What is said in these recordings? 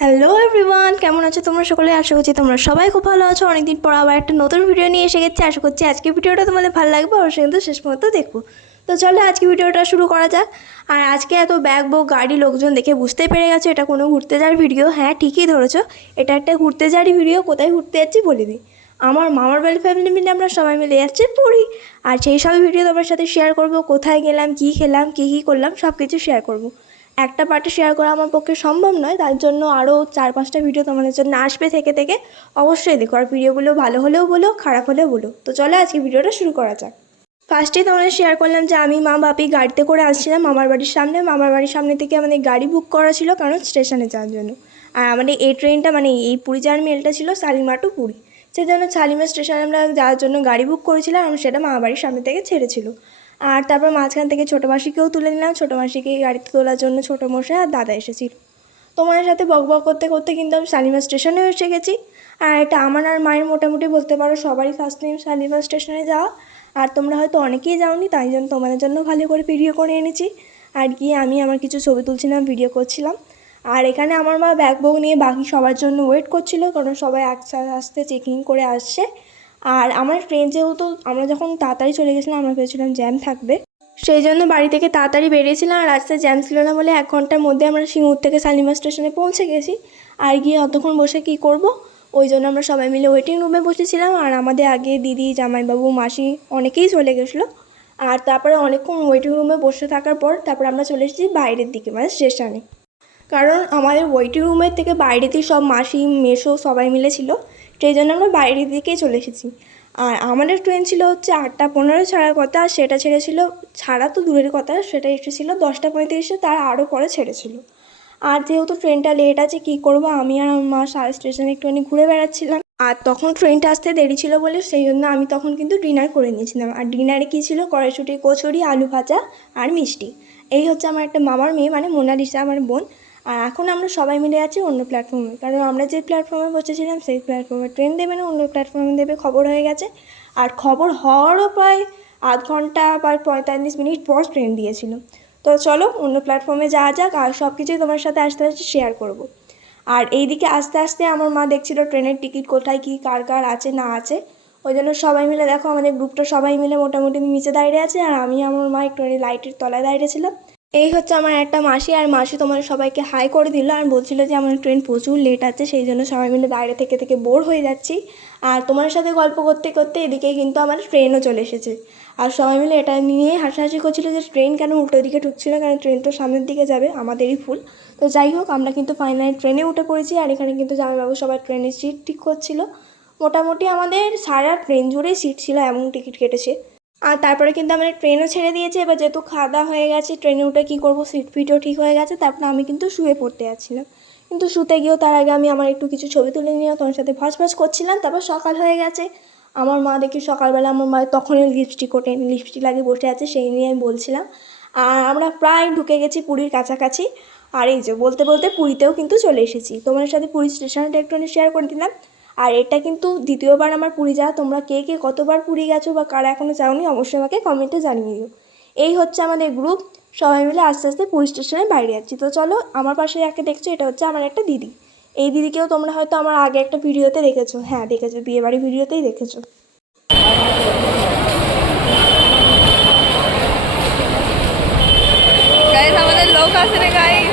Hello everyone, কেমন আছো তোমরা সকলে? আশা করছি তোমরা সবাই খুব ভালো আছো। অনেকদিন পর আবার একটা নতুন ভিডিও নিয়ে এসে গেছি। আশা করছি আজকে ভিডিওটা তোমাদের ভালো লাগবে, অবশ্যই কিন্তু শেষ পর্যন্ত দেখো। তো চলো আজকে ভিডিওটা শুরু করা যাক। আর আজকে এত ব্যাগ বউ গাড়ি লোকজন দেখে বুঝতেই পেরে গেছো এটা কোনো ঘুরতে যাওয়ার ভিডিও। হ্যাঁ, ঠিকই ধরেছো, এটা একটা ঘুরতে যাওয়ারই ভিডিও। কোথায় ঘুরতে যাচ্ছি বলে দিই। আমার মামার বাড়ির ফ্যামিলি মিলে আমরা সবাই মিলে যাচ্ছি পুরী। আর সেই সব ভিডিও তোমার সাথে শেয়ার করবো। কোথায় গেলাম, কী খেলাম, কী কী করলাম, সব কিছু শেয়ার করবো। একটা পার্টে শেয়ার করা আমার পক্ষে সম্ভব নয়, তার জন্য আরও 4-5টা ভিডিও তোমাদের জন্য আসবে থেকে থেকে। অবশ্যই দেখো, আর ভিডিওগুলো ভালো হলেও বলো, খারাপ হলেও বলো। তো চলো আজকে ভিডিওটা শুরু করা যাক। ফার্স্টেই তোমাদের শেয়ার করলাম যে আমি মা বাপি গাড়িতে করে আসছিলাম মামার বাড়ির সামনে। মামার বাড়ির সামনে থেকে আমাদের গাড়ি বুক করা ছিল, কারণ স্টেশনে যাওয়ার জন্য। আর আমাদের এই ট্রেনটা মানে এই পুরী যাওয়ার মেলটা ছিল শালিমার টু পুরী। সেই জন্য শালিমার স্টেশনে আমরা যাওয়ার জন্য গাড়ি বুক করেছিলাম, আর সেটা মামার বাড়ির সামনে থেকে ছেড়েছিল। আর তারপর মাঝখান থেকে ছোটো মাসিকেও তুলে নিলাম। ছোটো মাসিকে গাড়িতে তোলার জন্য ছোটো মশাই আর দাদা এসেছিল। তোমার সাথে বক বক করতে করতে কিন্তু আমি শালিমার স্টেশনে এসে গেছি। আর এটা আমার আর মায়ের মোটামুটি বলতে পারো সবারই ফার্স্ট টাইম শালিমার স্টেশনে যাওয়া। আর তোমরা হয়তো অনেকেই যাওনি, তাই জন্য তোমাদের জন্য ভালো করে ভিডিও করে এনেছি। আর গিয়ে আমি আমার কিছু ছবি তুলছিলাম, ভিডিও করছিলাম। আর এখানে আমার মা ব্যাগ বউ নিয়ে বাকি সবার জন্য ওয়েট করছিল, কারণ সবাই আস্তে আস্তে চেকিং করে আসছে। আর আমার ট্রেন যেহেতু আমরা যখন তাড়াতাড়ি চলে গেছিলাম, আমরা ভেবেছিলাম জ্যাম থাকবে, সেই জন্য বাড়ি থেকে তাড়াতাড়ি বেরিয়েছিলাম। আর রাস্তায় জ্যাম ছিল না বলে 1 ঘন্টার মধ্যে আমরা সিঙ্গুর থেকে শালিমার স্টেশনে পৌঁছে গেছি। আর গিয়ে অতক্ষণ বসে কী করব, ওই জন্য আমরা সবাই মিলে ওয়েটিং রুমে বসেছিলাম। আর আমাদের আগে দিদি, জামাইবাবু, মাসি অনেকেই চলে গেছিলো। আর তারপরে অনেকক্ষণ ওয়েটিং রুমে বসে থাকার পর তারপর আমরা চলে এসেছি বাইরের দিকে, মানে স্টেশনে। কারণ আমাদের ওয়েটিং রুমের থেকে বাইরেতেই সব মাসি মেসো সবাই মিলে ছিল, সেই জন্য আমরা বাইরের দিকেই চলে এসেছি। আর আমাদের ট্রেন ছিল হচ্ছে 8টা 15 ছাড়ার কথা, আর সেটা ছেড়েছিল, ছাড়া তো দূরের কথা, সেটা এসেছিলো 10টা 35-এ, তার আরও পরে ছেড়েছিল। আর যেহেতু ট্রেনটা লেট আছে, কী করবো, আমি আর আমার মা সারা স্টেশনে একটুখানি ঘুরে বেড়াচ্ছিলাম। আর তখন ট্রেনটা আসতে দেরি ছিল বলে সেই জন্য আমি তখন কিন্তু ডিনার করে নিয়েছিলাম। আর ডিনারে কী ছিল, কড়াইশুঁটি কচুরি, আলু ভাজা আর মিষ্টি। এই হচ্ছে আমার একটা মামার মেয়ে, মানে মোনালিসা আমার বোন। আর এখন আমরা সবাই মিলে আছি অন্য প্ল্যাটফর্মে, কারণ আমরা যে প্ল্যাটফর্মে বসেছিলাম সেই প্ল্যাটফর্মে ট্রেন দেবে না, অন্য প্ল্যাটফর্মে দেবে, খবর হয়ে গেছে। আর খবর হওয়ারও প্রায় আধ ঘন্টা বা 45 মিনিট পর ট্রেন দিয়েছিল। তো চলো অন্য প্ল্যাটফর্মে যাওয়া যাক, আর সব কিছুই তোমার সাথে আস্তে আস্তে শেয়ার করব। আর এইদিকে আস্তে আস্তে আমার মা দেখছিল ট্রেনের টিকিট কোথায় কী কার কার আছে না আছে। ওই জন্য সবাই মিলে দেখো আমাদের গ্রুপটা সবাই মিলে মোটামুটি নিচে দাঁড়িয়ে আছে, আর আমি আমার মা একটু লাইটের তলায় দাঁড়িয়েছিলাম। এই হচ্ছে আমার একটা মাসি, আর মাসি তোমার সবাইকে হাই করে দিল আর বলছিল যে আমার ট্রেন প্রচুর লেট আছে, সেই জন্য সবাই মিলে দাঁড়িয়ে থেকে থেকে বোর হয়ে যাচ্ছি। আর তোমার সাথে গল্প করতে করতে এদিকে কিন্তু আমার ট্রেনও চলে এসেছে। আর সবাই মিলে এটা নিয়ে হাসাহাসি করছিল যে ট্রেন কেন উল্টো দিকে ঢুকছিল, কারণ ট্রেন তো সামনের দিকে যাবে, আমাদেরই ভুল। তো যাই হোক, আমরা কিন্তু ফাইনালি ট্রেনে উঠে পড়েছি। আর এখানে কিন্তু জামাইবাবু সবাই ট্রেনের সিট ঠিক করছিল। মোটামুটি আমাদের সারা ট্রেন জুড়েই সিট ছিল, এমন টিকিট কেটেছে। আর তারপরে কিন্তু আমাদের ট্রেনও ছেড়ে দিয়েছে। এবার যেহেতু খাওয়া দাওয়া হয়ে গেছে, ট্রেনে উঠে কী করবো, সিট ফিটও ঠিক হয়ে গেছে, তারপর আমি কিন্তু শুয়ে পড়তে যাচ্ছিলাম। কিন্তু শুতে গিয়েও তার আগে আমি আমার একটু কিছু ছবি তুলে নিয়ে তোমার সাথে ভাস করছিলাম। তারপর সকাল হয়ে গেছে। আমার মা দেখি সকালবেলা, আমার মা তখনই লিপস্টিক ওঠে, লিপস্টিক লাগিয়ে বসে আছে, সেই নিয়ে আমি বলছিলাম। আর আমরা প্রায় ঢুকে গেছি পুরীর কাছাকাছি। আর এই যে বলতে বলতে পুরীতেও কিন্তু চলে এসেছি। তোমার সাথে পুরী স্টেশনটা একটুখানি শেয়ার করে দিলাম। আর এটা কিন্তু দ্বিতীয়বার আমার পুরী যাওয়া। তোমরা কে কে কতবার পুরী গেছো বা কারা এখনও যাওনি, অবশ্যই আমাকে কমেন্টে জানিয়ে দিও। এই হচ্ছে আমাদের গ্রুপ, সবাই মিলে আস্তে আস্তে পুরী স্টেশনের বাইরে যাচ্ছি। তো চলো, আমার পাশে যাকে দেখছো এটা হচ্ছে আমার একটা দিদি। এই দিদিকেও তোমরা হয়তো আমার আগে একটা ভিডিওতে দেখেছো, হ্যাঁ দেখেছো, বিয়েবাড়ি ভিডিওতেই দেখেছো। আমাদের লোক আছে রে গাইস।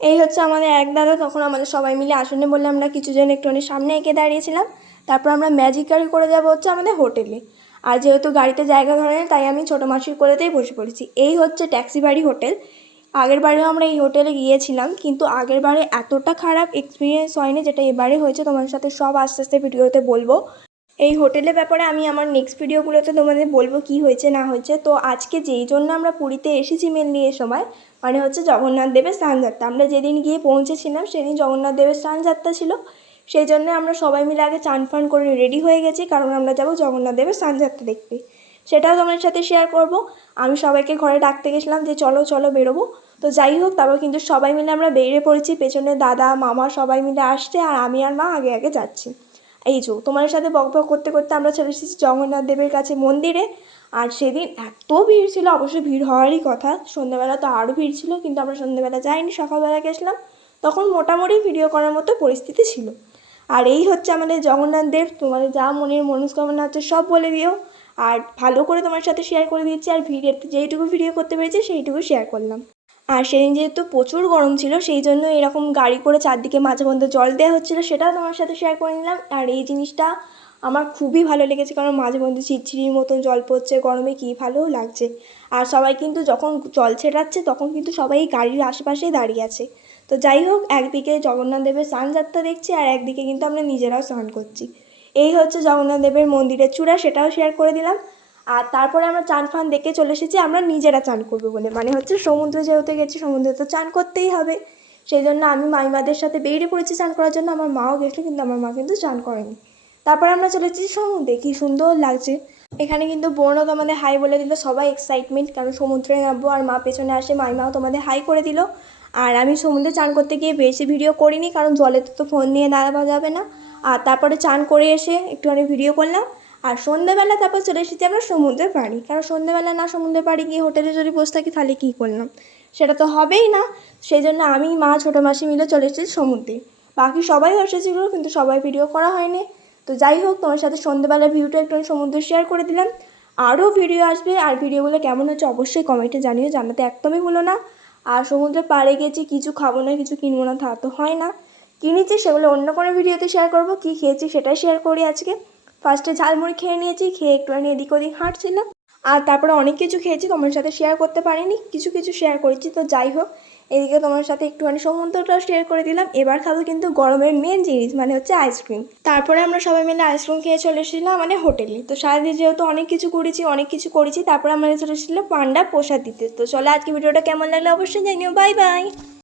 এই হচ্ছে আমাদের এক দাদা। তখন আমাদের সবাই মিলে আসনে বললে আমরা কিছুজন একটুখানি সামনে এঁকে দাঁড়িয়েছিলাম। তারপর আমরা ম্যাজিক গাড়ি করে যাবো হচ্ছে আমাদের হোটেলে। আর যেহেতু গাড়িতে জায়গা ধরে না, তাই আমি ছোটো মাসির কোলেতেই বসে পড়েছি। এই হচ্ছে ট্যাক্সি বাড়ি হোটেল। আগের বারেও আমরা এই হোটেলে গিয়েছিলাম, কিন্তু আগের বারে এতটা খারাপ এক্সপিরিয়েন্স হয়নি যেটা এবারে হয়েছে। তোমার সাথে সব আস্তে আস্তে ভিডিওতে বলবো। এই হোটেলের ব্যাপারে আমি আমার নেক্সট ভিডিওগুলোতে তোমাদের বলবো কি হয়েছে না হয়েছে। তো আজকে যেই জন্য আমরা পুরীতে এসেছি মেনলি এ সময়, মানে হচ্ছে জগন্নাথ দেবের স্নানযাত্রা। আমরা যেদিন গিয়ে পৌঁছেছিলাম সেদিন জগন্নাথ দেবের স্নানযাত্রা ছিল। সেই জন্য আমরা সবাই মিলে আগে চান ফান করে রেডি হয়ে গেছি, কারণ আমরা যাবো জগন্নাথ দেবের স্নানযাত্রা দেখতে। সেটাও তোমার সাথে শেয়ার করব। আমি সবাইকে ঘরে ডাকতে গেছিলাম যে চলো চলো বেরোবো। তো যাই হোক, তারপর কিন্তু সবাই মিলে আমরা বেরিয়ে পড়েছি। পেছনে দাদা মামা সবাই মিলে আসছে, আর আমি আর মা আগে আগে যাচ্ছি। এই যে তোমার সাথে বক বক করতে করতে আমরা চলে এসেছি জগন্নাথ দেবের কাছে মন্দিরে। আর সেদিন এত ভিড় ছিল, অবশ্যই ভিড় হওয়ারই কথা, সন্ধ্যাবেলা তো আরও ভিড় ছিল, কিন্তু আমরা সন্ধ্যাবেলা যাইনি, সকালবেলা গেছিলাম, তখন মোটামুটি ভিডিও করার মতো পরিস্থিতি ছিল। আর এই হচ্ছে আমাদের জগন্নাথ দেব। তোমাদের যা মনের মনস্কামনা হচ্ছে সব বলে দিও, আর ভালো করে তোমার সাথে শেয়ার করে দিচ্ছি। আর যেইটুকু ভিডিও করতে পেরেছি সেইটুকু শেয়ার করলাম। আর সেদিন যেহেতু প্রচুর গরম ছিল, সেই জন্য এরকম গাড়ি করে চারদিকে মাঝে মধ্যে জল দেওয়া হচ্ছিলো, সেটাও তোমার সাথে শেয়ার করে নিলাম। আর এই জিনিসটা আমার খুবই ভালো লেগেছে, কারণ মাঝে মধ্যে ঝিরঝিরির মতন জল পড়ছে, গরমে কী ভালো লাগছে। আর সবাই কিন্তু যখন জল ছেটাচ্ছে তখন কিন্তু সবাই গাড়ির আশেপাশেই দাঁড়িয়ে আছে। তো যাই হোক, একদিকে জগন্নাথ দেবের স্নানযাত্রা দেখছি, আর একদিকে কিন্তু আমরা নিজেরাও স্নান করছি। এই হচ্ছে জগন্নাথ দেবের মন্দিরের চূড়া, সেটাও শেয়ার করে দিলাম। আর তারপরে আমরা চান ফান দেখে চলে এসেছি আমরা নিজেরা চান করবো বলে, মানে হচ্ছে সমুদ্রে যেহেতু গেছি, সমুদ্রে তো চান করতেই হবে। সেই জন্য আমি মাইমাদের সাথে বেরিয়ে পড়েছি চান করার জন্য। আমার মাও গেছিলো, কিন্তু আমার মা কিন্তু চান করেনি। তারপরে আমরা চলে এসেছি সমুদ্রে, কী সুন্দর লাগছে। এখানে কিন্তু বোনও তোমাদের হাই বলে দিল, সবাই এক্সাইটমেন্ট, কারণ সমুদ্রে নামবো। আর মা পেছনে আসে, মাইমাও তোমাদের হাই করে দিল। আর আমি সমুদ্রে চান করতে গিয়ে বেশি ভিডিও করিনি, কারণ জলে তো ফোন নিয়ে দাঁড়ানো যাবে না। আর তারপরে চান করে এসে একটুখানি ভিডিও করলাম। আর সন্ধ্যেবেলা তারপর চলে এসেছি আমরা সমুদ্রের পাড়ি, কারণ সন্ধ্যেবেলা না সমুদ্রের পাড়ি গিয়ে হোটেলে যদি বসে থাকি তাহলে কী করলাম, সেটা তো হবেই না। সেই জন্য আমি, মা, ছোটো মাসি মিলে চলে এসেছি সমুদ্রে। বাকি সবাই এসেছিল, কিন্তু সবাই ভিডিও করা হয়নি। তো যাই হোক, তোমার সাথে সন্ধ্যেবেলার ভিউটা একটু সমুদ্র শেয়ার করে দিলাম। আরও ভিডিও আসবে, আর ভিডিওগুলো কেমন হচ্ছে অবশ্যই কমেন্টে জানিও, জানাতে একদমই ভুলো না। আর সমুদ্রে পাড়ে গেছি, কিছু খাবো না, কিছু কিনবো না, তা তো হয় না। কিনেছি সেগুলো অন্য কোনো ভিডিওতে শেয়ার করবো, কী খেয়েছি সেটাই শেয়ার করি আজকে। ফার্স্টে ঝালমুড়ি খেয়ে নিয়েছি, খেয়ে একটুখানি এদিক ওদিক হাঁটছিলাম। আর তারপরে অনেক কিছু খেয়েছি, তোমার সাথে শেয়ার করতে পারিনি, কিছু কিছু শেয়ার করেছি। তো যাই হোক, এদিকে তোমার সাথে একটুখানি সমুদ্রটাও শেয়ার করে দিলাম। এবার খাবো কিন্তু গরমের মেন জিনিস, মানে হচ্ছে আইসক্রিম। তারপরে আমরা সবাই মিলে আইসক্রিম খেয়ে চলে এসেছিলাম মানে হোটেলে। তো সারাদিন যেহেতু অনেক কিছু করেছি, তারপরে আমরা চলে এসেছিলাম পান্ডা প্রসাদ দিতে। তো চলো, আজকে ভিডিওটা কেমন লাগলো অবশ্যই জানিও। Bye bye.